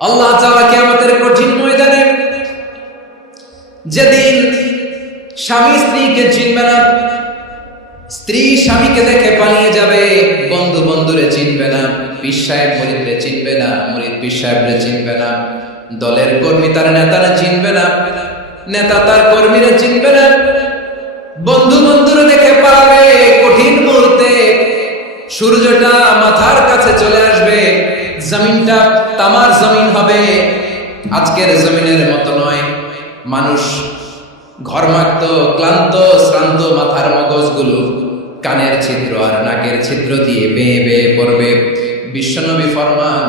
আল্লাহ তাআলা কিয়ামতের কঠিন ময়দানে যেদিন স্বামী স্ত্রীকে চিনবে না, স্ত্রী স্বামীকে দেখে পালিয়ে যাবে, বন্ধু বন্ধুরে চিনবে না, পীর সাহেব মুরিদরে চিনবে না, মুরিদ পীর সাহেবরে চিনবে না, দলের কর্মী তার নেতারা চিনবে না, নেতা তার কর্মীরা চিনবে না, বন্ধু বন্ধুরে দেখে পালাবে। কঠিন মুহূর্তে সূর্যটা মাথার কাছে চলে আসবে, জমিনটা তামার জমিন হবে, আজকের জমিনের মতো নয়। মানুষ ঘর্মাক্ত, ক্লান্ত, শ্রান্ত মাথার মগজগুলো কানের ছিদ্র আর নাকের ছিদ্র দিয়ে বেয়ে বেয়ে পড়বে। বিশ্বনবী ফরমান,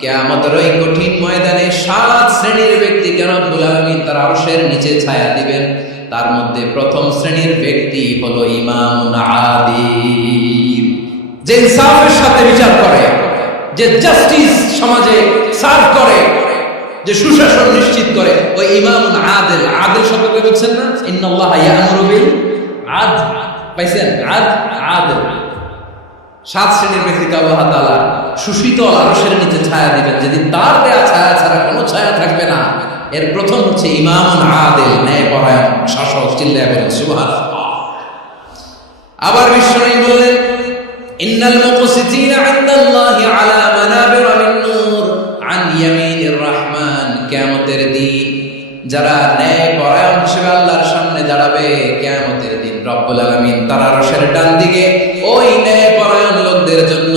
কিয়ামতের ওই কঠিন ময়দানে 7 শ্রেণীর ব্যক্তিকে রব্বুল আলামিন তার আরশের নিচে ছায়া দিবেন। তার মধ্যে প্রথম শ্রেণীর ব্যক্তি হলো ইমামুন আদিল, যে ইনসাফের সাথে বিচার করে, যে জাস্টিস সমাজে সার্ভ করে, যে সুশাসন নিশ্চিত করে, ওই ইমামুন আদিল। আদিল শব্দকে বলছেন না, ইন্নাল্লাহা ইয়া'মুরু বিল আদল, পাইছেন? আদিল। 7 শ্রেণীর ব্যক্তিকে আল্লাহ তাআলা সুশীতল আরশের নিচে ছায়া দিবেন, যেদিন তার দেয়া ছায়া ছাড়া কোনো ছায়া থাকবে না। এর প্রথম হচ্ছে ইমামুন আদিল, ন্যায়পরায়ণ শাসক। চিল্লায়া বলেন সুবহানাল্লাহ। আবার বিশ্বনবী বললেন, ইন্নাল মুকসিতিনা ইনদাল্লাহি আলা মানাবির মিন নূর আন ইয়ামিনির রহমান। কিয়ামতের দিন যারা ন্যায়পরায়ণ হিসেবে আল্লাহর সামনে দাঁড়াবে, কিয়ামতের দিন রব্বুল আলামিন তার আরশের ডান দিকে ওই ন্যায়পরায়ণ লোকদের জন্য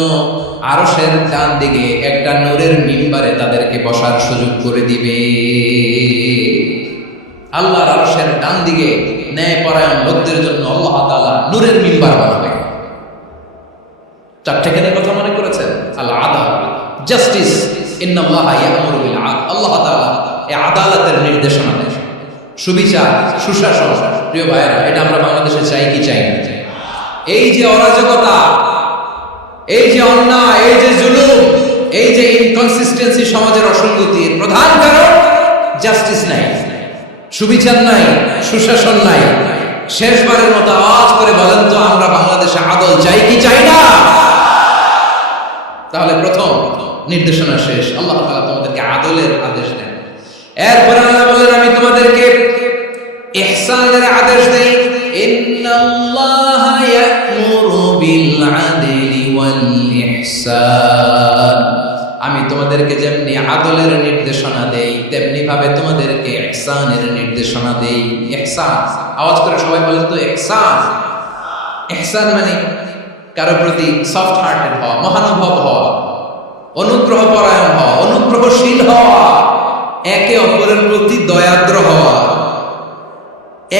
আরশের ডান দিকে একটা নূরের মিম্বারে তাদেরকে বসার সুযোগ করে দিবে। আল্লাহর আরশের ডান দিকে ন্যায়পরায়ণ লোকদের জন্য আল্লাহ তাআলা নূরের মিম্বার বানাবে। 4 কেনের কথা মনে করেছেন? আল আদাল, জাস্টিস। ইন্নাল্লাহা ইয়া'মুরু বিল আদল। আল্লাহ তাআলা এই আদালতের নির্দেশনা দেন, সুবিচার, সুশাসন। প্রিয় ভাইয়েরা, এটা আমরা বাংলাদেশে চাই কি চাই না? এই যে অরাজকতা, এই যে অন্যায়, এই যে জুলুম, এই যে ইনকনসিস্টেন্সি সমাজের অসঙ্গতির প্রধান কারণ জাস্টিস নাই, সুবিচার নাই, সুশাসন নাই। শেষবারের মতো আওয়াজ করে বলেন তো, আমরা বাংলাদেশে আদল চাই কি চাই না? তাহলে প্রথম নির্দেশনা শেষ, আল্লাহ তাআলা তোমাদেরকে আদলের আদেশ দেন। এরপর আল্লাহ বলেন, আমি তোমাদেরকে ইহসানের আদেশ দেই। ইন্নাল্লাহা ইয়া'মুরু বিল আদলি ওয়াল ইহসান। আমি তোমাদেরকে যেমনি আদলের নির্দেশনা দেই, তেমনি ভাবে তোমাদেরকে ইহসানের নির্দেশনা দেই। ইহসান, আওয়াজ করে সবাই বলেন তো, ইহসান। ইহসান মানে কারো প্রতি সফট হার্টেড হওয়া, মহানুভব হওয়া, অনুগ্রহ পরায়ণ হওয়া, অনুগ্রহশীল হওয়া, একে অপরের প্রতি দয়াদ্র হওয়া।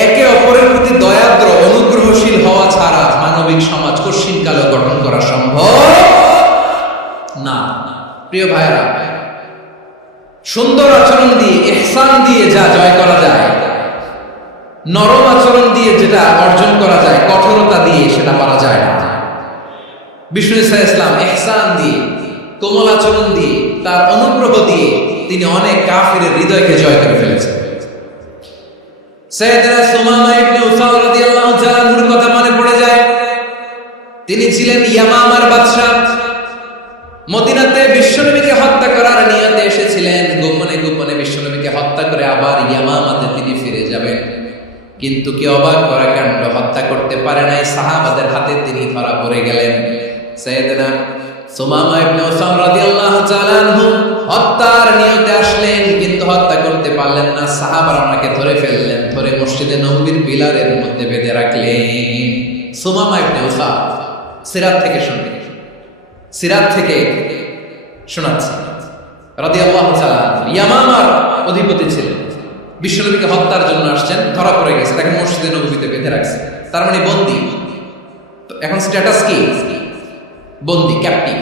একে অপরের প্রতি দয়াদ্র, অনুগ্রহশীল হওয়া ছাড়া মানবিক সমাজ কশিনকালে গঠন করা সম্ভব না। প্রিয় ভাইরা, সুন্দর আচরণ দিয়ে, ইহসান দিয়ে যা জয় করা যায়, নরম আচরণ দিয়ে যেটা অর্জন করা যায়, কঠোরতা দিয়ে সেটা পারা যায় না। বিষ্ণু ঈসা ইসলাম ইহসান দিয়ে, কোমল আচরণ দিয়ে, তার অনুগ্রহ দিয়ে তিনি অনেক কাফিরের হৃদয়কে জয় করে ফেলেছেন। সাইয়েদনা সুমামা ইবনে উসাল রাদিয়াল্লাহু তাআলা আনহুর কথা মনে পড়ে যায়। তিনি ছিলেন ইয়ামামার বাদশা। মদিনাতে বিশ্বনবীকে হত্যা করার নিয়তে এসেছিলেন, গোপনে গোপনে বিশ্বনবীকে হত্যা করে আবার ইয়ামামাতে তিনি ফিরে যাবেন। কিন্তু কি অবাক করা কাণ্ড, হত্যা করতে পারে নাই, সাহাবাদের হাতে তিনি ধরা পড়ে গেলেন। সাইয়েদনা সুমামা ইবনে উসাল রাদিয়াল্লাহু তাআলা আনহু হত্যার নিয়তে আসলেন, কিন্তু হত্যা করতে পারলেন না। সাহাবারা ওনাকে ধরে ফেললেন, ধরে মসজিদে নববীর পিলারের মধ্যে বেঁধে রাখলেন। সুমামা ইবনে উসাল সিরাত থেকে শুনলেন, সিরাত থেকে শোনাচ্ছে রাদিয়াল্লাহু তাআলা। ইয়ামামার অধিপতি ছিলেন, বিশ্বনবীকে হত্যার জন্য আসছেন, ধরা পড়ে গেছে, তাকে মসজিদে নববীতে বেঁধে রাখছে, তার মানে বন্দী। তো এখন স্ট্যাটাস কি? বন্দী, ক্যাপ্টিভ।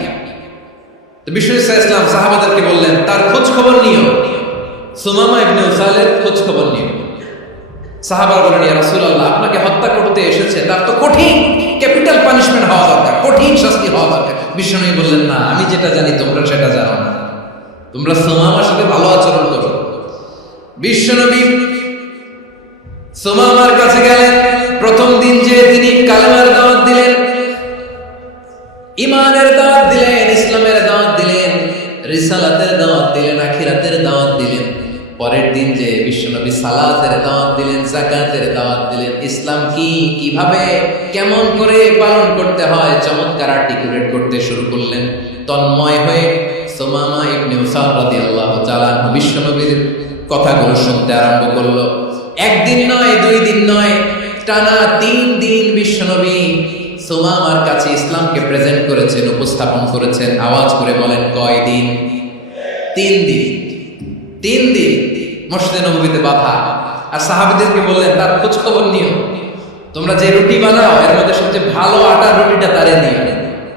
তো বিষ্ণু ঈসা ইসলাম সাহাবাদেরকে বললেন, তার খোঁজ খবর নিও, সুমামা ইবনে উসালের খোঁজ খবর নিও। সাহাবারা বললেন, ইয়া রাসূলুল্লাহ, আপনাকে হত্যা করতে এসেছে, তার তো কঠিন ক্যাপিটাল পানিশমেন্ট হওয়া দরকার, কঠিন শাস্তি হওয়া দরকার। বিষ্ণু বললেন, না, আমি যেটা জানি তোমরা সেটা জানো না, তোমরা সুমামার সাথে ভালো আচরণ করো। বিশ্বনবী সুমামার কাছে গেলেন। প্রথম দিন যে তিনি কালেমার দাওয়াত দিলেন, ইমানের দাওয়াত দিলেন, ইসলামের দাওয়াত দিলেন, রিসালাতের দাওয়াত দিলেন, আখির খায়রাতের দাওয়াত দিলেন, পরের দিন যে বিশ্বনবী সালাতের দাওয়াত দিলেন, যাকাতের দাওয়াত দিলেন, ইসলাম কি, কিভাবে, কেমন করে পালন করতে হয় চমৎকার আর্টিকুলেট করতে শুরু করলেন। তন্ময় হয়ে সুমামা ইবনে উসাল রাদিয়াল্লাহু তাআলা বিশ্বনবীর কথাগুলো শুনতে আরম্ভ করলো। একদিন নয়, 2 দিন নয়, টানা 3 দিন বিশ্বনবী সুমামার কাছে ইসলামকে প্রেজেন্ট করেছেন, উপস্থাপন করেছেন। আওয়াজ করে বলেন, কয় দিন? 3 দিন। 3 দিন মসজিদে নববীতে বাধা। আর সাহাবীদেরকে বললেন, তার খোঁজ খবর নিও, তোমরা যে রুটি বানাও এর মধ্যে সবচেয়ে ভালো আটার রুটিটা তারে দিও,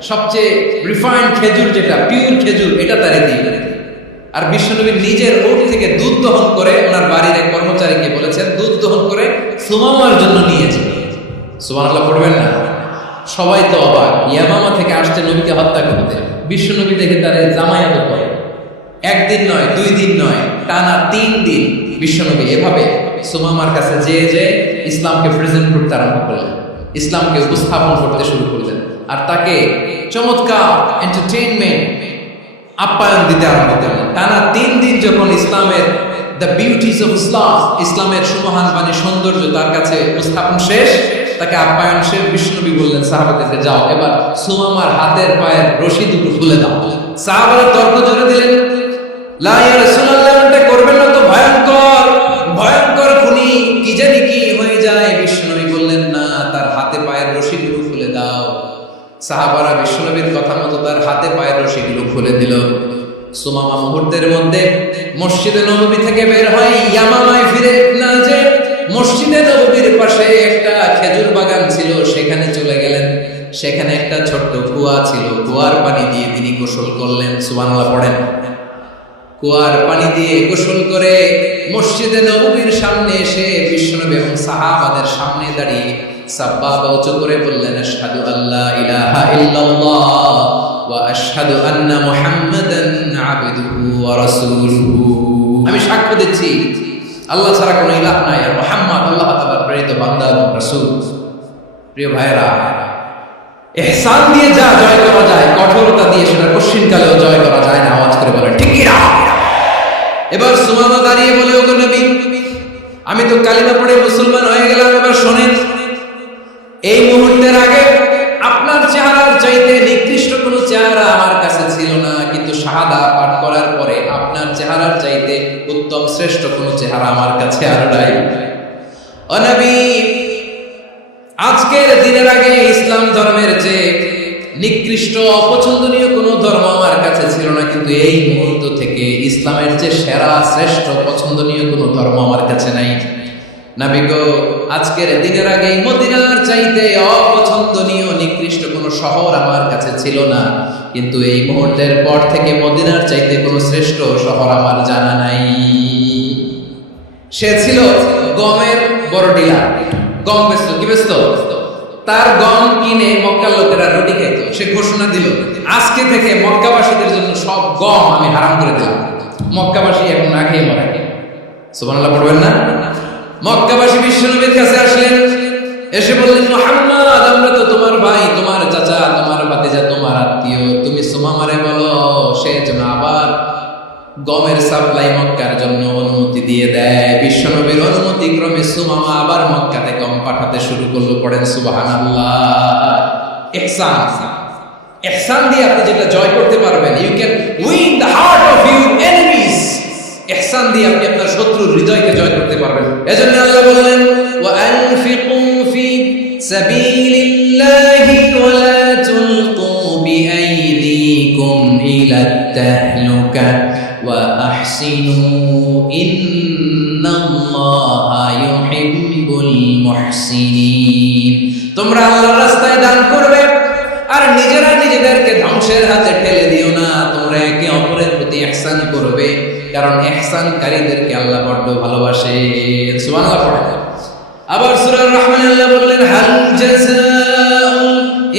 সবচেয়ে রিফাইন্ড খেজুর, যেটা পিওর খেজুর, এটা তারে দিও। আর বিশ্বনবী নিজের ওট থেকে দুধ দহন করে ওনার বাড়ির এক কর্মচারীকে বলেছেন, দুধ দহন করে সুমামার জন্য নিয়েছে। সুবহানাল্লাহ পড়বেন না? সবাই তো অবাক, ইয়ামামা থেকে আসছে নবীকে হত্যা করতে, বিশ্বনবী দেখে তারে জামায়াত করে। 1 দিন নয়, 2 দিন নয়, টানা 3 দিন বিশ্বনবী এভাবে সুমামার কাছে যে ইসলামকে প্রেজেন্ট করতে আরম্ভ করলেন, ইসলামকে উপস্থাপন করতে শুরু করলেন, আর তাকে চমৎকার এন্টারটেইনমেন্ট, আপ্যায়ন দিতে আরম্ভ করলেন। টানা 3 দিন যখন ইসলামের দ্য বিউটিস অফ ইসলাম, ইসলামের সুমহান বাণী, সৌন্দর্য তার কাছে উপস্থাপন শেষ, তাকে আপ্যায়ন শেষ, বিশ্বনবী বললেন সাহাবাদেরকে, যাও এবার সুমামার হাতের পায়ের রশি দুটো খুলে দাও। সাহাবারা তর্ক জোরে দিলেন, লা ইয়া রাসূলুল্লাহ, এটা করবেন না তো, ভয়ঙ্কর ভয়ঙ্কর খুনি, কি জানি কি হয়ে যায়। বিশ্বনবী বললেন, না, তার হাতে পায়ের রশিগুলো খুলে দাও। সাহাবারা বিশ্বনবীর কথা মতো তার হাতে পায়ের রশিগুলো খুলে দিল। সুমামা মুহূর্তের মধ্যে মসজিদে নববী থেকে বের হয়, ইয়ামামায় ফিরে না যে মসজিদে নববীর পাশে একটা খেজুর বাগান ছিল, সেখানে চলে গেলেন। সেখানে একটা ছোট্ট কুয়া ছিল, কুয়ার পানি দিয়ে তিনি গোসল করলেন। সুবহানাল্লাহ পড়েন। কুয়ার পানি দিয়ে গোসল করে মসজিদে নববীর সামনে এসে বিশ্বনবী এবং সাহাবাদের সামনে দাঁড়িয়ে সাব্বাবা উঁচু করে বললেন, আশহাদু আল্লা ইলাহা ইল্লাল্লাহ ওয়া আশহাদু আন্না মুহাম্মাদান আবদুহু ওয়া রাসূলুহু। আমি সাক্ষ্য দিচ্ছি আল্লাহ ছাড়া কোনো ইলাহ নাই, আর মুহাম্মদ আল্লাহ তাআলার প্রেরিত বান্দা এবং রাসূল। প্রিয় ভাইরা, ইহসান দিয়ে যা জয় করা যায়, কঠোরতা দিয়ে সেটা কঠিনকালেও জয় করা যায় না। আওয়াজ করে বলেন ঠিক কি না? এবার সুমামা দাঁড়িয়ে বলে, ওগো নবী, আমি তো কালিমা পড়ে মুসলমান হয়ে গেলাম, এবার শোনেন, এই মুহূর্তের আগে আপনার চেহারার চাইতে নিকৃষ্ট কোনো চেহারা আমার কাছে ছিল না, কিন্তু শাহাদা পাঠ করার পরে আপনার চেহারার চাইতে উত্তম শ্রেষ্ঠ কোনো চেহারা আমার কাছে আর নাই। ও নবী, আজকের দিনের আগে ইসলাম ধর্মের যে নিকৃষ্ট অপছন্দনীয় কোনো ধর্ম আমার কাছে ছিল না, কিন্তু এই মুহূর্ত থেকে ইসলামের যে সেরা শ্রেষ্ঠ পছন্দনীয় কোনো ধর্ম আমার কাছে নাই। নবী গো, আজকের দিনের আগে মদিনার চাইতে অপছন্দনীয় নিকৃষ্ট কোনো শহর আমার কাছে ছিল না, কিন্তু এই মুহূর্তের পর থেকে মদিনার চাইতে কোনো শ্রেষ্ঠ শহর আমার জানা নাই। সে ছিল গমের বড় ডিলার, গম বেচতো। কি বেচতো? তার গম কিনে মক্কার লোকেরা রুটি খেত। সে ঘোষণা দিল, আজকে থেকে মক্কাবাসীদের জন্য সব গম আমি হারাম করে দিলাম, মক্কাবাসী এখন না খেয়ে মরে। সুবহানাল্লাহ পড়বেন না? মক্কাবাসী বিশ্বনবীর কাছে আসলেন, এসে বললেন, মুহাম্মদ, আমরা তো তোমার ভাই, তোমার চাচা, তোমার ভাতিজা, তোমার আত্মীয়, তুমি সুমামারে বলো সে যেন আবার গমের সাপ্লাই মক্কার জন্য অনুমতি দিয়ে দেয়। বিশ্বনবীর অনুমতি ক্রমে সুমামা আবার মক্কাতে গম পাঠাতে শুরু করলো। পড়েন সুবহানাল্লাহ। ইহসান, ইহসান দিয়ে আপনি যেটা জয় করতে পারবেন, you can win the heart of your enemies. ইহসান দিয়ে আপনি আপনার শত্রুর হৃদয়কে জয় করতে পারবেন। এজন্য আল্লাহ বললেন, ওয়া আনফিকু ফি সাবিলিল্লাহি ওয়া লা তুলকু বিআইদিকুম ইলা তাহলুকা ওয়া আহসিনু ইন্নাল্লাহা ইউহিব্বুল মুহসিনিন। তোমরা আল্লাহর রাস্তায় দান করবে আর নিজেরা নিজেদেরকে ধ্বংসের হাতে ঠেলে দিও না। তোমরা একে অপরের প্রতি ইহসান করবে, কারণ ইহসানকারীদেরকে আল্লাহ বড় ভালোবাসে। সুবহানাল্লাহ পড়েন। আবার সূরা রহমান আল্লাহ বললেন, হাল জাযাউল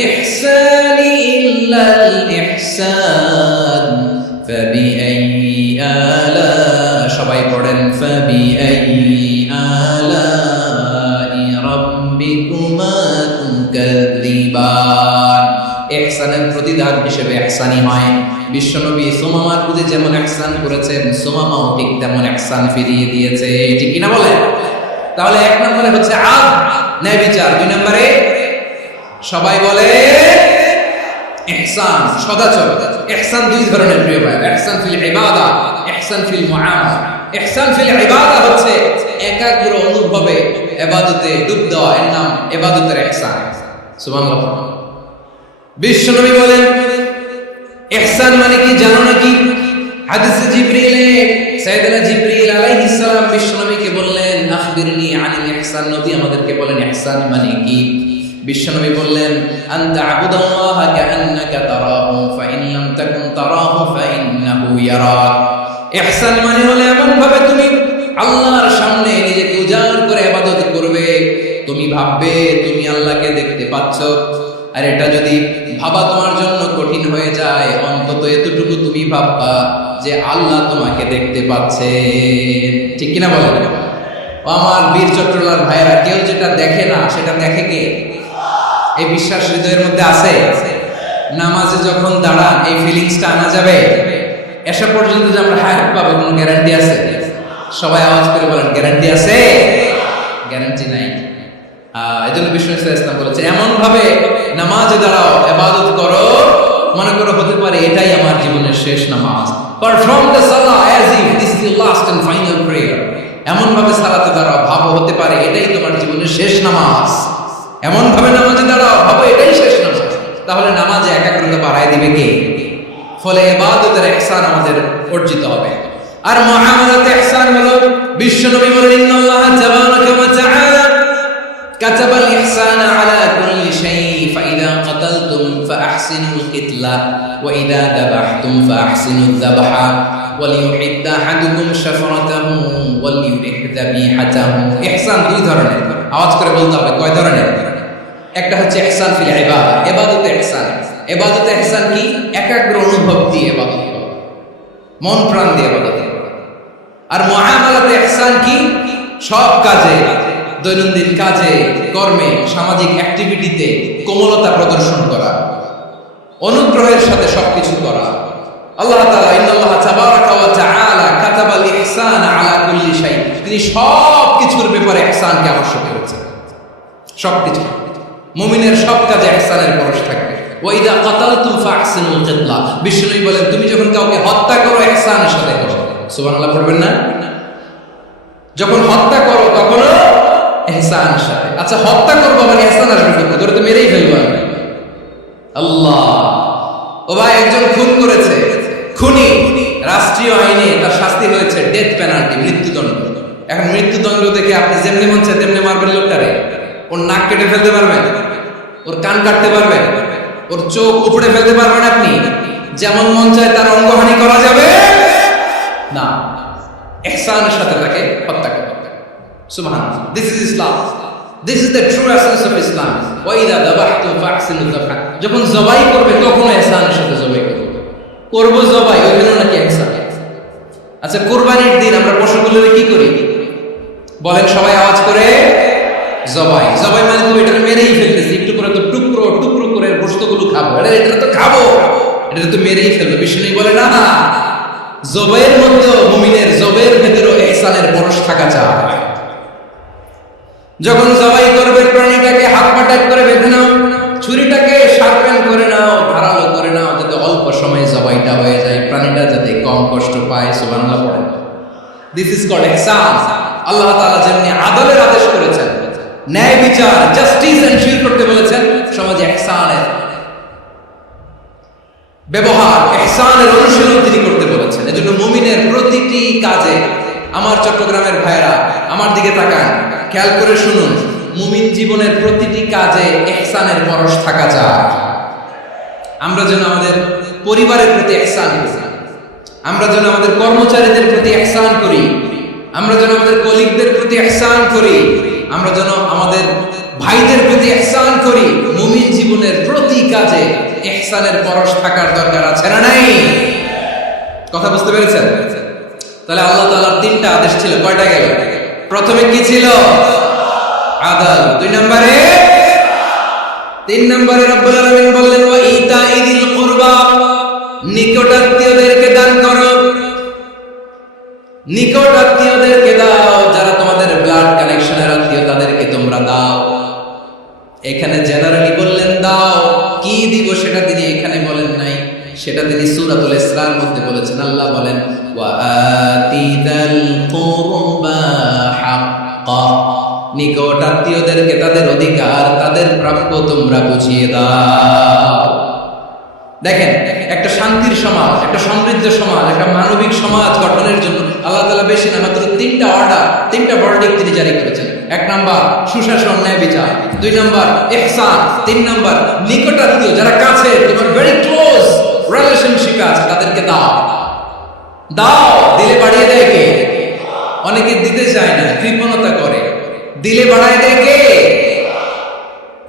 ইহসানি ইল্লাল ইহসান ফাবিআইয়ি আলা, সবাই পড়েন, ফাবিআইয়ি আলাই রাব্বিকুমা তুকাযযিবান। ইহসানের প্রতিদান হিসেবে ইহসানি হয়। বিশ্বনবী সুমামার প্রতি যেমন ইহসান করেছেন, সুমামাও ঠিক তেমন ইহসান ফিরিয়ে দিয়েছে, ঠিক কিনা বলেন? তাহলে এক নম্বরে হচ্ছে ন্যায় বিচার, দুই নম্বরে সবাই বলে ইহসান, সদাচর। ইহসান দুই ধরনের প্রিয় ভাই, ইহসান ফিল ইবাদা, ইহসান ফিল মুআমালা। ইহসান ফিল ইবাদা হচ্ছে একাগ্র অনুভবে ইবাদতে ডুব দেওয়া, এর নাম ইবাদতের ইহসান। সুবহানাল্লাহ। বিশ্বনবী বলেন ইহসান মানে কি জানো নাকি? হাদিসে জিবরিলে সাইয়েদনা জিবরিল আলাইহিস সালাম বিশ্বনবীকে বললেন আখবিরনি আনিল ইহসান, নবী আমাদেরকে বলেন ইহসান মানে কি? বিশ্বনবী বললেন আনতা আবুদাল্লাহা কাআন্নাকা তারাহু ফাইন লাম তাকুন তারাহু ফাইন্নাহু ইয়ারাক। ইহসান মানে হলো এমন ভাবে তুমি আল্লাহর সামনে নিজেকে উজাড় করে ইবাদত করবে, তুমি ভাববে তুমি আল্লাহকে দেখতে পাচ্ছ। আর এটা যদি ভাবা তোমার জন্য কঠিন হয়ে যায়, অন্তত এতটুকু তুমি ভাববা যে আল্লাহ তোমাকে দেখতে পাচ্ছে, ঠিক কিনা বলেন? আমার বীর চট্টলার ভাইরা, কেউ যেটা দেখে না সেটা দেখে কে? এই বিশ্বাস হৃদয়ের মধ্যে আছে? নামাজে যখন দাঁড়ান এই ফিলিংসটা আনা যাবে? এসব পর্যন্ত যে আমরা হায়াত পাবো কোনো গ্যারান্টি আছে? সবাই আওয়াজ করে বলেন গ্যারান্টি আছে? গ্যারান্টি নাই। এজন্য বিষ্ণু ইসলাম বলেছে এমন ভাবে নামাজে দাঁড়াও, ইবাদত করো, মনে করো হতে পারে এটাই আমার জীবনের শেষ নামাজ। পারফর্ম দ্য সালাহ as if this is the last and final prayer. এমন ভাবে সালাতে দাঁড়াও, ভাবো হতে পারে এটাই তোমার জীবনের শেষ নামাজ। এমন ভাবে নামাজে দাঁড়াও, ভাবো এটাই শেষ নামাজ। তাহলে নামাজে একাগ্রতা বাড়ায় দিবে কে? ফলে ইবাদতের ইহসান আমাদের অর্জিত হবে। আর মুআমালাতে ইহসান হলো বিশ্বনবী বলেন ইন্নাল্লাহা তাবারাকা ওয়া তাআলা কাতাবাল ইহসানা আলা কুল্লি শাই ফাইদা কাতালতুম ফাআহসিনুল কিতলা ওয়া ইদা দাবাহতুম ফাআহসিনুদ দাবহা ওয়ালিউহিদ্দ আহাদুকুম শাফরাতাহু ওয়ালিউরিহ যাবিহাতাহু। ইহসান দুই ধরনের, আওয়াজ করে বলতে হবে কয় ধরনের? একটা হচ্ছে ইহসান ফিল ইবাদা, ইবাদতে ইহসান। ইবাদতে ইহসান কি? একাগ্র অনুভব দিয়ে ইবাদত করা, মন প্রাণ দিয়ে ইবাদত করা। আর মুআমালাতে ইহসান কি? সব কাজে, দৈনন্দিন কাজে, কর্মে, সামাজিক অ্যাক্টিভিটিতে কোমলতা প্রদর্শন করা, অনুগ্রহের সাথে সবকিছু করা। আল্লাহ তাআলা ইন্নাল্লাহা তাবারাকা ওয়া তাআলা কাতাবাল ইহসান আলা কুল্লি শাই, তিনি সব কিছুর ব্যাপারে ইহসানকে আবশ্যক করেছেন। সবকিছু, মুমিনের সব কাজে ইহসানের পরশ থাকবে। ওয়া ইদা কাতালতুম ফাহসিনুল কিতলা, বিশ্বনবী বলেন তুমি যখন কাউকে হত্যা করো ইহসানের সাথে করো। সুবহানাল্লাহ পড়বেন না? যখন হত্যা করো তখনও ইহসানের সাথে। আচ্ছা হত্যা করবো মানে ইহসান আসবে কোথা? ধরে তো মেরেই ফেলবো আমি। আল্লাহ, ও ভাই একজন খুন করেছে, খুনি, রাষ্ট্রীয় আইনে তার শাস্তি হয়েছে ডেথ পেনাল্টি, মৃত্যুদণ্ড। এখন মৃত্যুদণ্ড দেখে আপনি যেমনি মন চায় তেমনি মারবেন লোকটারে? ওর নাক কেটে ফেলতে পারবেন? ওর কান কাটতে পারবেন? ওর চোখ উপড়ে ফেলতে পারবেন আপনি? যেমন মন চায় তার অঙ্গহানি করা যাবে না। ইহসানের সাথে তাকে হত্যা করা। সুবহানাল্লাহ। This is Islam, this is the true essence of Islam. ওয়া ইযা যাবাহতুম ফাহসিনুদ যাবহা, যখন জবাই করবে তখন ইহসানের সাথে জবাই করবে। করব জবাই, ওইখানে নাকি ইহসান। আচ্ছা কুরবানির দিন আমরা পশুগুলোর কি করি বলেন সবাই আওয়াজ করে? জবাই। জবাই মানে তো এটা মেরেই ফেলতেছি, একটু করে তো টুকরো টুকরো করে গোশতগুলো খাবো, এটা তো খাবো, এটা তো মেরেই ফেলবো। বিষ্ণু বলে না, জবাইয়ের মধ্যে মুমিনের জবাইয়ের ভেতরে ইহসানের পরশ থাকা চাই। যখন জবাই করবে প্রাণীটাকে হাত পা টাইট করে বেঁধে নাও, ছুরিটাকে শার্পেন করে নাও, ধারালো করে নাও, যাতে অল্প সময়ে জবাইটা হয়ে যায়, প্রাণীটা যাতে কম কষ্ট পায়। সুবহানাল্লাহ পড়েন। দিস ইজ কল্ড ইহসান। আল্লাহ তাআলা যেমনি আদলের আদেশ করেছেন, ন্যায় বিচার, জাস্টিস এনশিওর করতে বলেছেন, সমাজে ইহসানের ব্যবহার, ইহসানের অনুশীলন তিনি করতে বলেছেন। এজন্য মুমিনের প্রতিটি কাজে, আমার চট্টগ্রামের ভাইরা আমার দিকে তাকান, খেয়াল করে শুনুন, মুমিন জীবনের প্রতিটি কাজে ইহসানের পরশ থাকা চাই। আমরা যেন আমাদের পরিবারের প্রতি ইহসান করি, আমরা যেন আমাদের কর্মচারীদের প্রতি ইহসান করি, আমরা যেন আমাদের কলিগদের প্রতি ইহসান করি, আমরা যেন আমাদের ভাইদের প্রতি ইহসান করি। মুমিন জীবনের প্রতি কাজে ইহসানের পরশ থাকার দরকার আছে না নাই? কথা বুঝতে পেরেছেন? তাহলে আল্লাহ তাআলার তিনটা আদেশ ছিল, কয়টা গেল? প্রথমে কি ছিল? আদল। দুই নম্বরে, তিন নম্বরে রব্বুল আলামিন বললেন ওয়া ইতাইদিল কুরবা, নিকটাত্মীয়দেরকে দান করো। নিকটাত্মীয়দেরকে দাও, যারা তোমাদের ব্লাড কানেকশনের আত্মীয় তাদেরকে তোমরা দাও। এখানে জেনারেলি বললেন দাও, কি দিব সেটা তিনি এখানে বলেন নাই, সেটা তিনি সূরাতুল ইসরার মধ্যে বলেছেন। আল্লাহ বলেন ওয়া আতিদাল কুরবা হাক্কা, নিকটাত্মীয়দেরকে তাদের অধিকার, তাদের প্রাপ্য তোমরা বুঝিয়ে দাও। দেখেন, একটা শান্তির সমাজ, একটা সমৃদ্ধ সমাজ, একটা মানবিক সমাজ গঠনের জন্য আল্লাহ তাআলা বেশি না মাত্র তিনটা অর্ডার, তিনটা ভার্ডিক্ট তিনি জারি করেছেন। এক নাম্বার সুশাসন, ন্যায় বিচার। দুই নাম্বার ইহসান। তিন নাম্বার নিকটাত্মীয়, যারা কাছে, তোমার ভেরি ক্লোজ রিলেশনশিপে আছে, তাদেরকে দাও। দাও, দিলে বাড়িয়ে দেয় কে? অনেকে দিতে চায় না, কৃপণতা করে। দিলে বাড়ায় দেয় কে?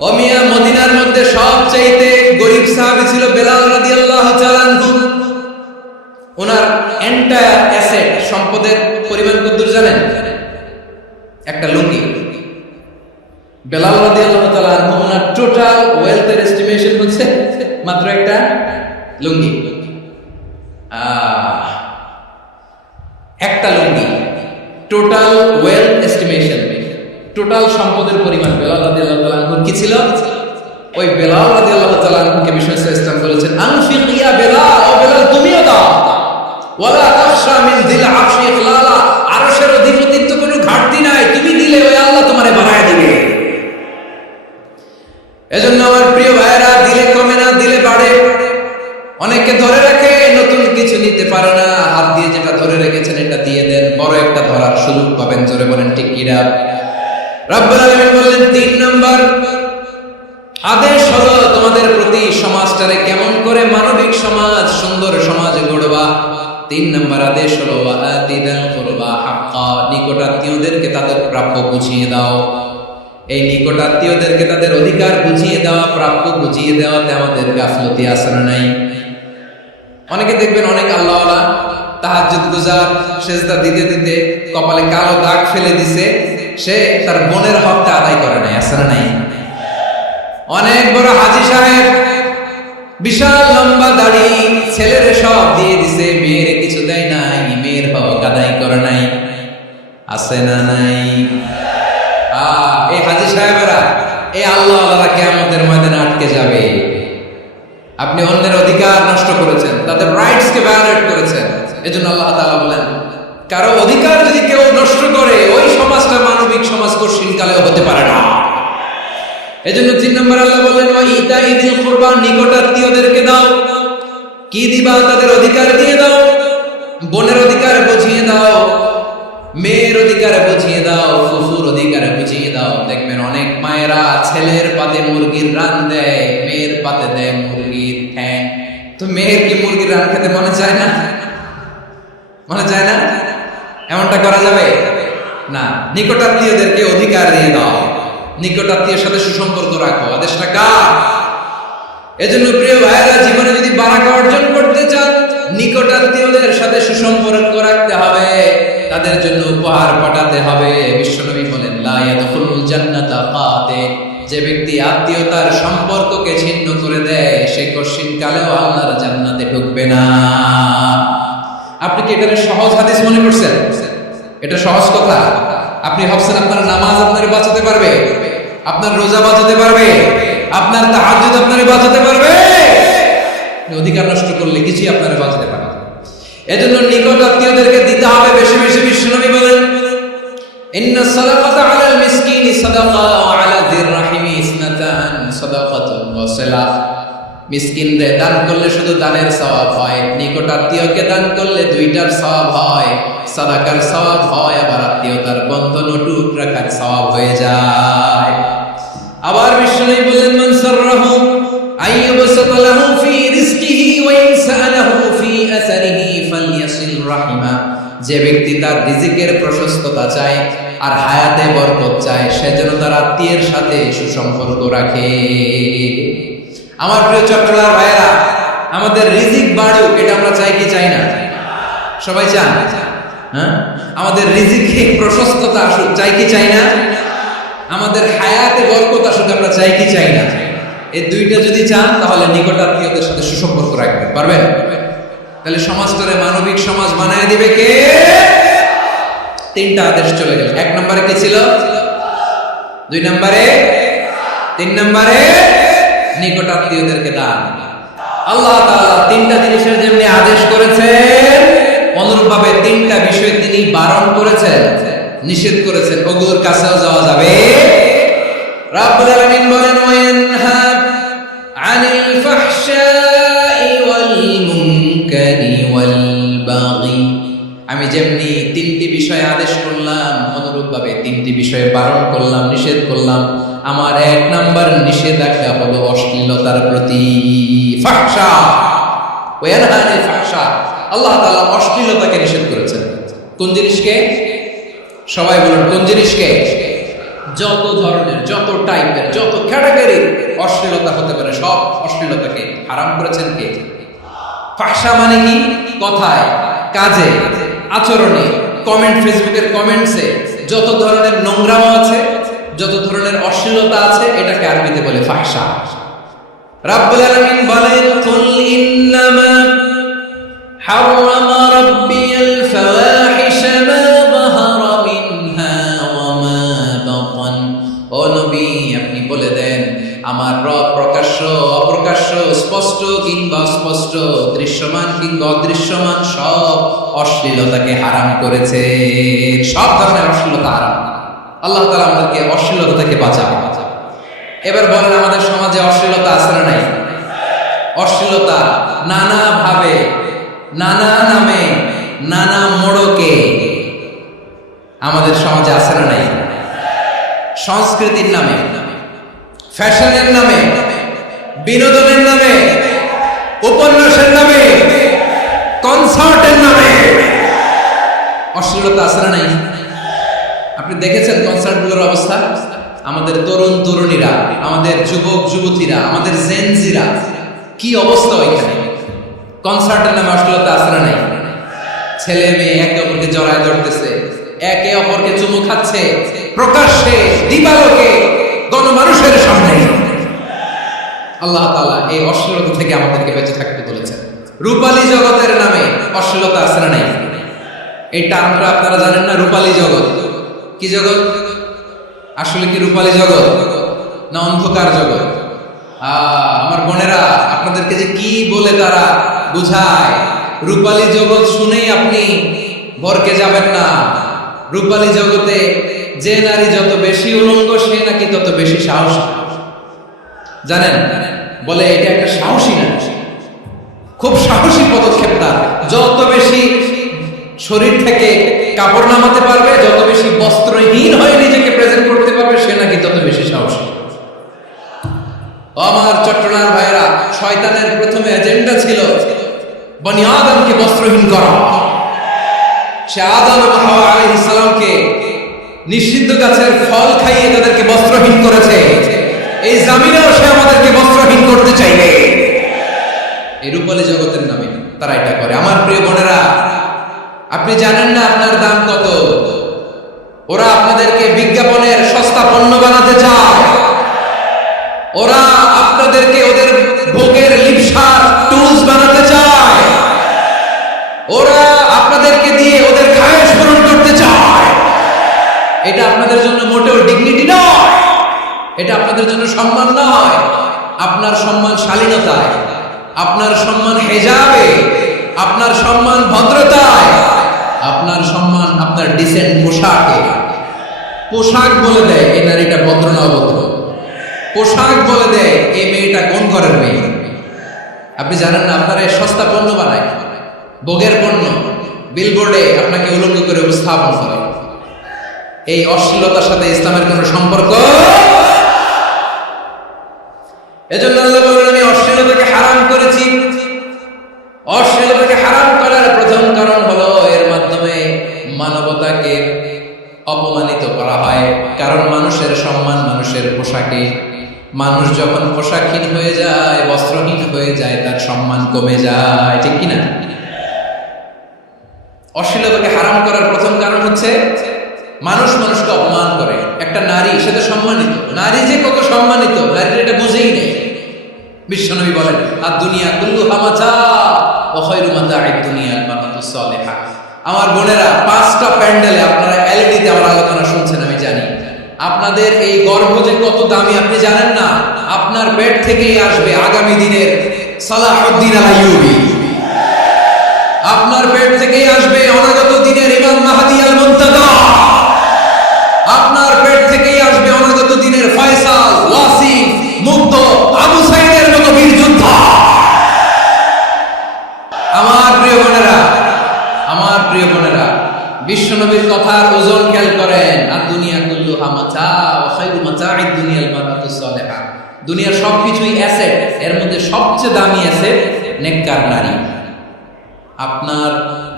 ওমিয়া মদিনার মধ্যে সবচাইতে গরিব সাহাবী ছিল বেলাল রাদিয়াল্লাহু তাআলা আনহু। ওনার এন্টায়ার অ্যাসেট, সম্পদের পরিমাণ কতদূর জানেন? একটা লুঙ্গি। বেলাল রাদিয়াল্লাহু তাআলা আনহু, ওনার টোটাল ওয়েলথের এস্টিমেশন হচ্ছে মাত্র একটা লুঙ্গি। একটা লুঙ্গি, টোটাল ওয়েলথ এস্টিমেশন, টোটাল সম্পদের পরিমাণ বেলাল রাদিয়াল্লাহু তাআলা আনহুর কি ছিল? ওই বেলাল রাদিয়াল্লাহু তাআলা আনহুকে বিষ্ণু ইসলাম বলেছেন আনফিক ইয়া বেলাল, ও বেলাল তুমিও দাও। ওয়ালা তাখশা মিন যিল আরশি ইখলালা, আরশের অধিপতিত্ব কোনো ঘাটতি নাই, তুমি দিলে ওই আল্লাহ তোমারে বাড়ায় দিবে। এজন্য আমার প্রিয় ভাইরা, দিলে কমে না, দিলে বাড়ে। অনেকে ধরে রাখে, নতুন কিছু নিতে পারে না, হাত দিয়ে যেটা ধরে রেখেছেন এটা দিয়ে দেন, বড় একটা ধরার সুযোগ পাবেন। জোরে বলেন ঠিক কিনা? রব্বুল আলামিন বললেন তিন নাম্বার আদেশ হলো তোমাদের প্রতি সমাজটারে কেমন করে মানবিক সমাজ, সুন্দর সমাজ গড়বা। তিন নাম্বার আদেশ হলো ওয়া আতিদাল কুরবা হাক্কা, নিকটাত্মীয়দেরকে তাদের প্রাপ্য বুঝিয়ে দাও। এই নিকটাত্মীয়দেরকে তাদের অধিকার বুঝিয়ে দেওয়া, প্রাপ্য বুঝিয়ে দেওয়াতে আমাদের গাফলতি আছে না নাই? অনেকে দেখবেন অনেক আল্লাহওয়ালা তাহাজ্জুদ গুজার, সেজদা দিতে দিতে কপালে কালো দাগ ফেলে দিছে, সে তার বোনের হকটা আদায় করে নাই, আছে না নাই? অনেক বড় হাজী সাহেব, বিশাল লম্বা দাড়ি, ছেলের সব দিয়ে দিছে, মেয়ের কিছু দেয় নাই, মেয়ের হক আদায় করে নাই, আছে না নাই? এই হাজী সাহেবেরা, এই আল্লাহওয়ালারা কিয়ামতের ময়দানে আটকে যাবে। আপনি অন্যের অধিকার নষ্ট করেছেন, তাদের রাইটস কে ভায়োলেট করেছেন। এজন্য আল্লাহ তাআলা বলেন, কারো অধিকার যদি কেউ নষ্ট করে, ওই সমাজটা মানবিক সমাজ কঠিনকালেও হতে পারে না। এজন্য তিন নম্বর আল্লাহ বলেন ওয়া ইতাইদিল কুরবা, নিকটাত্মীয়দেরকে দাও। কি দিবা? তাদের অধিকার দিয়ে দাও। বোনের অধিকার বুঝিয়ে দাও, মেয়ের অধিকার বুঝিয়ে দাও, ফুফুর অধিকার বুঝিয়ে দাও। দেখবেন অনেক মায়েরা ছেলের পাতে মুরগির রান দেয়, মেয়ের পাতে দেয় মুরগির ঠ্যাং। তো মেয়ের কি মুরগির রান খেতে মনে চায় না? মনে চায় না? এমনটা করা যাবে না। নিকটাত্মীয়দেরকে অধিকার দিয়ে দাও, নিকটাত্মীয়ের সাথে সুসম্পর্ক রাখো। আদেশটা কার? এজন্য প্রিয় ভাইয়েরা, জীবনে যদি বারাকা অর্জন করতে চান, নিকটাত্মীয়দের সাথে সুসম্পর্ক রাখতে হবে, তাদের জন্য উপহার পাঠাতে হবে। বিশ্বনবী বলেন লা ইয়াদখুলুল জান্নাতা কাতে, যে ব্যক্তি আত্মীয়তার সম্পর্ককে ছিন্ন করে দেয়, সে কশিনকালেও আল্লাহর জান্নাতে ঢুকবে না। আপনি কি এটা সহজ হাদিস মনে করছেন? এটা সহজ কথা। আপনি ভাবছেন আপনার নামাজ আপনারে বাঁচাতে পারবে, আপনার রোজা বাঁচাতে পারবে, আপনার তাহাজ্জুদ আপনারে বাঁচাতে পারবে? অধিকার নষ্ট করলে কিছুই আপনারে বাঁচাতে পারবে না। এজন্য নিকট আত্মীয়দেরকে দিতে হবে বেশি বেশি। বিশ্বনবী বলেন ইন্নাস সাদাকাতা আলাল মিসকিনি সাদাকা ওয়া আলা যির রাহিমি ইসনাতান সাদাকাতুন ওয়া সিলা। মিসকিনরে দান করলে শুধু দানের সওয়াব হয়, নিকট আত্মীয়কে দান করলে দুইটার সওয়াব হয়, সাদাকার সওয়াব হয়, আবার আত্মীয়তার বন্ধন অটুট রাখার সওয়াব হয়ে যায়। আবার বিশ্বনবী বলেন মান সাররাহু আইয়ুবসাতা লাহু ফি রিজকিহি ওয়া ইনসালাহু ফি আসারিহি ফালইয়াসিল রাহিমা। যে ব্যক্তি তার রিজিকের প্রশস্ততা চায় আর হায়াতে বরকত চায়, সে যেন তার আত্মীয়ের সাথে সুসম্পর্ক রাখে। আমার প্রিয় চট্টগ্রাম ভাইয়েরা, আমাদের রিজিক বাড়ুক, এটা আমরা চাই কি চাই না? সবাই চান? হ্যাঁ, আমাদের রিজিকে প্রশস্ততা আসুক, চাই কি চাই না? আমাদের হায়াতে বরকত আসুক, আমরা চাই কি চাই না? এই দুইটা যদি চান তাহলে নিকটাত্মীয়দের সাথে সুসম্পর্ক রাখবেন পারবেন। তাহলে সমাজটারে মানবিক সমাজ বানায় দিবে কে? তিনটা আদেশ চলে গেল। এক নম্বরে কি ছিল? 2 নম্বরে, 3 নম্বরে নিকটাত্মীয়দেরকে দান। আল্লাহ তাআলা তিনটা জিনিসের যেমনি আদেশ করেছেন, অনুরূপভাবে তিনটা বিষয় তিনি বারণ করেছেন, নিষেধ করেছেন। ওগুলোর কাছেও যাওয়া যাবে। রাব্বুল আলামিন বলেন, ওয়ায়ানহা আনিল ফাহশাই ওয়াল মুনকারি ওয়াল বাগি। আমি যেমনি তিনটি বিষয় আদেশ করলাম, অনুরূপভাবে তিনটি বিষয়ে বারণ করলাম, নিষেধ করলাম। আমার 1 নাম্বার নিষেধাজ্ঞা হলো অশ্লীলতার প্রতি। ফাহশা, ওয়ায়ানহা আনিল ফাহশা, আল্লাহ তাআলা অশ্লীলতাকে নিষেধ করেছেন। কোন জিনিসকে? সবাই বলুন, কোন জিনিসকে? যত ধরনের, যত টাইপের, যত ক্যাটাগরির অশ্লীলতা হতে পারে সব অশ্লীলতাকে হারাম করেছেন কে? ফাহশা মানে কি? কথায়, কাজে, আচরণে, কমেন্ট, ফেসবুকের কমেন্টসে যত ধরনের নোংরামো আছে, যত ধরনের অশ্লীলতা আছে, এটাকে আরবিতে বলে ফাহশা। রাব্বুল আলামিন বলেন, কুল ইন্নামা হারামা রাব্বিয়াল ফাওয়াহিশা মা যাহারা মিনহা ওয়া মা বাতান। ও নবী, আপনি বলে দেন, আমার রব প্রকাশ্য, অপ্রকাশ্য, স্পষ্ট কিংবা অস্পষ্ট, দৃশ্যমান কিংবা অদৃশ্যমান সব অশ্লীলতাকে হারাম করেছে। সব ধরনের অশ্লীলতা হারাম। আল্লাহ তাআলা আমাদেরকে অশ্লীলতা থেকে বাঁচাবে। এবার বলেন, আমাদের সমাজে অশ্লীলতা আছে না নাই? অশ্লীলতা নানা ভাবে, নানা নামে, নানা মোড়কে আমাদের সমাজে আছে না নাই? সংস্কৃতির নামে, ফ্যাশনের নামে, বিনোদনের নামে, উপন্যাসের নামে, কনসার্টের নামে অশ্লীলতা আছে না নাই? আপনি দেখেছেন কনসার্টগুলোর অবস্থা? আমাদের তরুণ তরুণীরা, আমাদের যুবক যুবতীরা, আমাদের জেনজিরা, কি অবস্থা ওইখানে? কনসার্টের নামে অশ্লীলতা আছে না নাই? ছেলে মেয়ে একে অপরকে জড়ায় ধরতেছে, একে অপরকে চুমু খাচ্ছে, প্রকাশ্যে, দিবালোকে, গণমানুষের সামনে। আল্লাহ তাআলা এই অশ্লীলতা থেকে আমাদেরকে বেঁচে থাকতে বলেছেন। রূপালী জগতের নামে অশ্লীলতা আছে না নাই? এই টার্মটা আপনারা জানেন না? রূপালী জগৎ কি জগৎ? আসলে কি রূপালী জগৎ না অন্ধকার জগৎ? আমার বোনেরা, আপনাদেরকে যে কি বলে তারা বুঝায়, রূপালী জগৎ শুনেই আপনি ভরকে যাবেন না। রূপালী জগতে যে নারী যত বেশি উলঙ্গ, সে নাকি তত বেশি সাহসী। জানেন? বলে এটা একটা সাহসী না, খুব সাহসী পদক্ষেপ তার। যত বেশি শরীর থেকে কাপড় নামাতে পারবে, যত বেশি বস্ত্রহীন হয়ে নিজেকে প্রেজেন্ট করতে পারবে, সে নাকি তত বেশি সাহসী। আমার চট্টগ্রাম ভাইরা, শয়তানের প্রথমে এজেন্ডা ছিল বনি আদমকে বস্ত্রহীন করা। সে আদম এবং হাওয়া আলাইহিস সালামকে নিষিদ্ধ গাছের ফল খাইয়ে তাদেরকে বস্ত্রহীন করেছে। এই জামিনেও সে আমাদেরকে বস্ত্রহীন করতে চাইবে। এই রূপালী জগতের নামে তারা এটা করে। আমার প্রিয় বোনেরা, আপনি জানেন না আপনার দাম কত? ওরা আপনাদেরকে বিজ্ঞাপনের সস্তা পণ্য বানাতে চায়। ওরা আপনাদেরকে ওদের ভোগের লিপসার টুলস বানাতে চায়। ওরা আপনাদেরকে দিয়ে ওদের খায়েশ পূরণ করতে চায়। এটা আপনাদের জন্য মোটেও ডিগনিটি নয়, এটা আপনাদের জন্য সম্মান নয়। আপনার সম্মান শালীনতায়, আপনার সম্মান হেজাবে, আপনার সম্মান ভদ্রতায়, আপনার সম্মান আপনার ডিসেন্ট পোশাকে। পোশাক বলে দেয় এই নারীটা ভদ্র না অভদ্র। পোশাক বলে দেয় এই মেয়েটা কোন ঘরের মেয়ে। আপনি জানেন না, আপনারা সস্তা পণ্য বানায়, ভোগের পণ্য, বিলবোর্ডে আপনাকে উলঙ্গ করে উপস্থাপন করে। এই অশ্লীলতার সাথে ইসলামের কোনো সম্পর্ক। এজন্য আল্লাহ বলেন, আমি অশ্লীলতাকে হারাম করেছি। অশ্লীলতাকে হারাম করার প্রথম কারণ হলো এর মাধ্যমে মানবতাকে অপমানিত করা হয়। কারণ মানুষের সম্মান মানুষের পোশাকে। মানুষ যখন পোশাকহীন হয়ে যায়, বস্ত্রহীন হয়ে যায়, তার সম্মান কমে যায়, ঠিক কিনা? অশ্লীলতাকে হারাম করার প্রথম কারণ হচ্ছে মানুষ মানুষকে অপমান করে। একটা নারী, সে তো সম্মানিত। নারী যে কত সম্মানিত, নারীর এটা বুঝেই নেই। বিশ্বনবী বলেন আর দুনিয়া কুল্লুহা মাতা ওয়া খায়রু মাতা'আদ দুনিয়া আল মারআতুস সালিহা। আমার বোনেরা, 5টা প্যান্ডেলে আপনারা এলইডিতে আমার আলোচনা শুনছেন আমি জানি। আপনাদের এই গর্ভ যে কত দামি আপনি জানেন না। আপনার পেট থেকেই আসবে আগামী দিনের সালাহুদ্দিন আল আইয়ুবী। আপনার পেট থেকেই আসবে অনাগত দিনের ইমাম মাহদী আল মুনতাদা। আপনার পেট থেকেই আসবে অনাগত দিনের ফয়সাল, ওয়াসিম, মুগ্ধ, আবু সাইদের মতো বীর যোদ্ধা। আমার প্রিয় বোনেরা, আমার প্রিয় বোনেরা, বিশ্বনবীর কথার ওজন খেয়াল করেন। আর দুনিয়া কুল্লুহা মাতা ওয়া খায়রু মাতা'আদ দুনিয়া আল মারআতুস সালিহা। দুনিয়ার সবকিছুই অ্যাসেট, এর মধ্যে সবচেয়ে দামি অ্যাসেট নেককার নারী। আপনার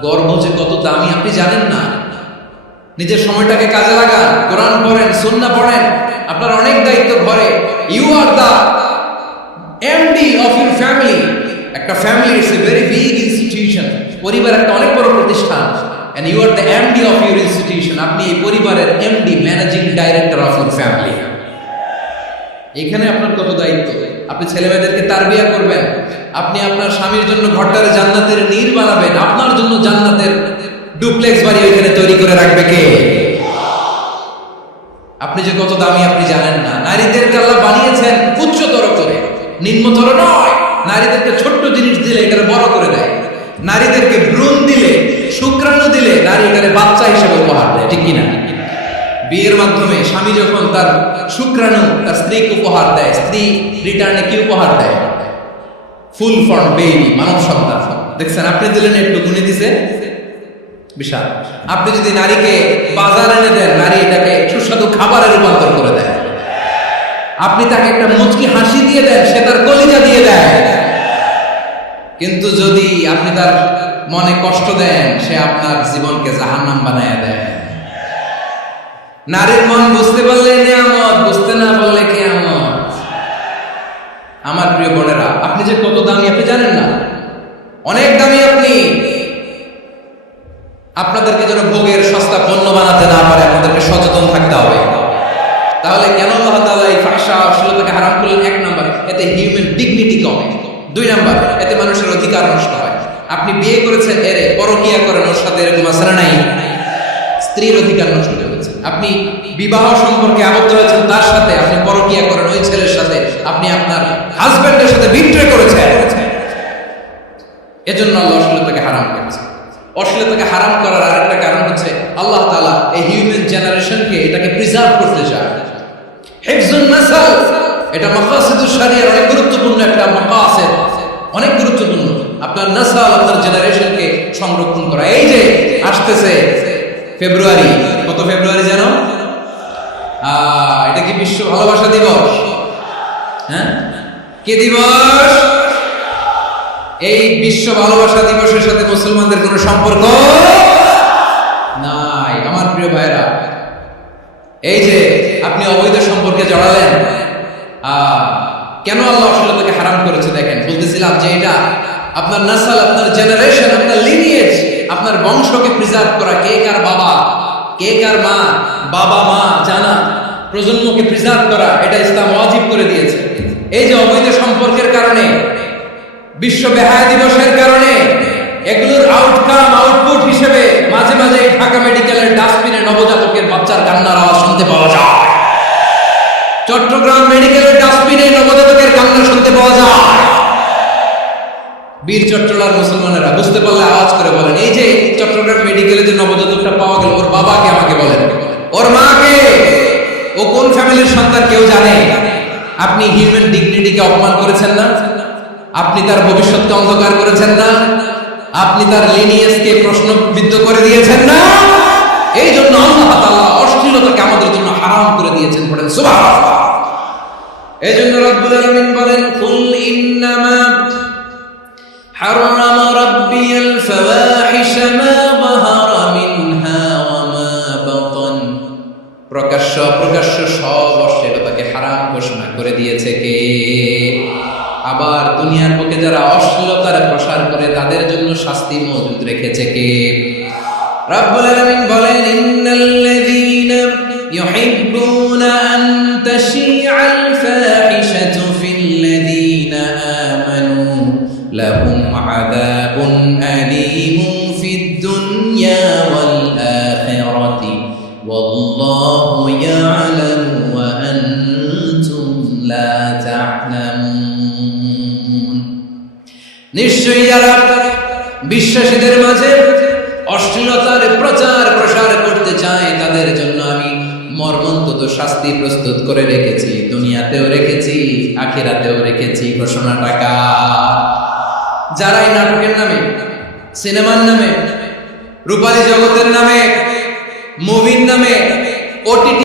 গর্ভ যে কত দামি আপনি জানেন না। নিজের সময়টাকে কাজে লাগান, কোরআন পড়েন, সুন্নাহ পড়েন। আপনার অনেক দায়িত্ব ঘরে। You are the MD of your family. একটা family it's a very big institution. পরিবার একটা অনেক বড় প্রতিষ্ঠান। And you are the MD of your institution. আপনি এই পরিবারের MD, managing director of your family. এখানে আপনার কত দায়িত্ব। আপনি ছেলেমেয়েদেরকে তারবিয়া করবেন। আপনি আপনার স্বামীর জন্য ঘরটারে জান্নাতের নীর বানাবেন। আপনার জন্য জান্নাতের ডুপ্লেক্স বাড়ি ওইখানে তৈরি করে রাখবে কে? আপনি যে কত দামি আপনি জানেন না। নারীদেরকে আল্লাহ বানিয়েছেন উচ্চতর করে, নিম্নতর নয়। নারীদেরকে ছোট্ট জিনিস দিলে এটারে বড় করে দেয়। নারীদেরকে ভ্রূণ দিলে, শুক্রাণু দিলে নারী এটারে বাচ্চা হিসেবে উপহার দেয়, ঠিক কিনা? বিয়ের মাধ্যমে স্বামী যখন তার শুক্রাণু তার স্ত্রীকে উপহার দেয়, স্ত্রী রিটার্নে কি উপহার দেয়? ফুল ফর্ম বেবি, মানব সন্তান। দেখছেন, আপনি দিলেন একটু, গুণে দিছে বিশাল। আপনি যদি নারীকে বাজার এনে দেন, নারী এটাকে সুস্বাদু খাবারে রূপান্তর করে দেয়। আপনি তাকে একটা মুচকি হাসি দিয়ে দেন, সে তার কলিজা দিয়ে দেয়। কিন্তু যদি আপনি তার মনে কষ্ট দেন, সে আপনার জীবনকে জাহান্নাম বানায় দেয়। নারীর মন বুঝতে পারলে নিয়ামত, বুঝতে না পারলে কিয়ামত। আমার প্রিয় বোনেরা, আপনি যে কত দামি আপনি জানেন না। অনেক দামি আপনি। আপনাদেরকে যেন ভোগের সস্তা পণ্য বানাতে না পারে, আপনাদেরকে সচেতন থাকতে হবে। তাহলে কেন আল্লাহ তাআলা এই ফাহশা অশ্লীলতাকে হারাম করলেন? 1 নাম্বার, এতে হিউম্যান ডিগনিটি কমে। 2 নাম্বার, এতে মানুষের অধিকার নষ্ট হয়। আপনি বিয়ে করেছেন, এরে পরকিয়া করেন, ওর সাথে এরকম আচরণ নাই, স্ত্রীর অধিকার নষ্ট হয়েছে। আপনি বিবাহ সম্পর্কে আবদ্ধ হয়েছেন তার সাথে, আপনি পরকিয়া করেন ওই ছেলের সাথে, আপনি আপনার হাজবেন্ডের সাথে বিট্রে করেছেন। এজন্য আল্লাহ অশ্লীলতাকে হারাম করেছে। অশ্লীলতাকে হারাম করার আরেকটা কারণ হচ্ছে আল্লাহ তাআলা এই হিউম্যান জেনারেশনকে এটাকে প্রিজার্ভ করতে চায়। হিফজুন নাসল, এটা মাকাসিদুশ শরিয়ার অনেক গুরুত্বপূর্ণ একটা মাকাসিদ, অনেক গুরুত্বপূর্ণ। আপনার নাসল, আপনার জেনারেশনকে সংরক্ষণ করা। এই যে আসতেছে ফেব্রুয়ারি, কত ফেব্রুয়ারি জানো? এটা কি বিশ্ব ভালোবাসা দিবস? হ্যাঁ, কি দিবস? এই বিশ্ব ভালোবাসা দিবসের সাথে মুসলমানদের কোনো সম্পর্ক নাই। আমার প্রিয় ভাইরা, এই যে আপনি অবৈধ সম্পর্কে জড়ালেন, কেন আল্লাহ অশ্লীলতাকে হারাম করেছে? দেখেন, বলতেছিলাম যে এটা আপনার নাসল, আপনার জেনারেশন, আপনার লিনিয়েজ, আপনার বংশকে প্রিজার্ভ করা। কে কার বাবা, কে কার মা, বাবা মা জানা, প্রজন্মকে প্রিজার্ভ করা, এটা ইসলাম ওয়াজিব করে দিয়েছে। এই যে অবৈধ সম্পর্কের কারণে, বিশ্ব বেহায়া দিবসের কারণে, এগুলোর আউটপুট হিসেবে মাঝে মাঝে ঢাকা মেডিকেলের ডাস্টবিনে নবজাতকের বাচ্চার কান্নার আওয়াজ শুনতে পাওয়া যায়। চট্টগ্রাম মেডিকেলের ডাস্টবিনে নবজাতকের কান্না শুনতে পাওয়া যায়। বীর চট্টলার মুসলমানেরা বুঝতে পারলে আওয়াজ করে বলেন, এই যে চট্টগ্রাম মেডিকেলে যে নবজাতকটা পাওয়া গেল, ওর বাবাকে আমাকে বলেন, ওর মাকে, ও কোন ফ্যামিলির সন্তান কেউ জানে? আপনি হিউম্যান ডিগনিটিকে অপমান করেছেন না? আপনি তার ভবিষ্যৎকে অন্ধকার করেছেন না? আপনি তার লিনিয়েজকে প্রশ্নবিদ্ধ করে দিয়েছেন না? এই জন্য আল্লাহ তাআলা অশ্লীলতাকে আমাদের জন্য হারাম করে দিয়েছেন। পড়েন সুবহানাল্লাহ। এই জন্য রব্বুল আলামিন বলেন, কুল ইন্নামা হারাম রাব্বিয়াল ফাওয়াহিশা মা যাহারা মিনহা ওয়া মা বাতান। প্রকাশ্য অপ্রকাশ্য সব অশ্লীলতাকে হারাম ঘোষণা করে দিয়েছে কে? আবার দুনিয়ার বুকে যারা অশ্লীলতার প্রসার করে তাদের জন্য শাস্তি মজুদ রেখেছে কে? রব্বুল আলামিন বলেন, ইন্নাল্লাযীনা ইউহিব্বুনা আন তাশিআল ফাহিশাতু ফিল্লাযীনা আযাবুন আলীমুন ফিদ দুনিয়া ওয়াল আখিরাতি ওয়াল্লাহু ইয়া'লামু ওয়া আনতুম লা তা'লামুন। নিশ্চয়ই যারা বিশ্বাসীদের মাঝে অশ্লীলতার প্রচার প্রসার করতে চায় তাদের জন্য আমি মর্মন্তুদ শাস্তি প্রস্তুত করে রেখেছি, দুনিয়াতেও রেখেছি, আখিরাতেও রেখেছি। ঘোষণাটা কার? যারা এই নাটকের নামে, সিনেমার নামে, রূপালী জগতের নামে, মুভির নামে, ওটিটি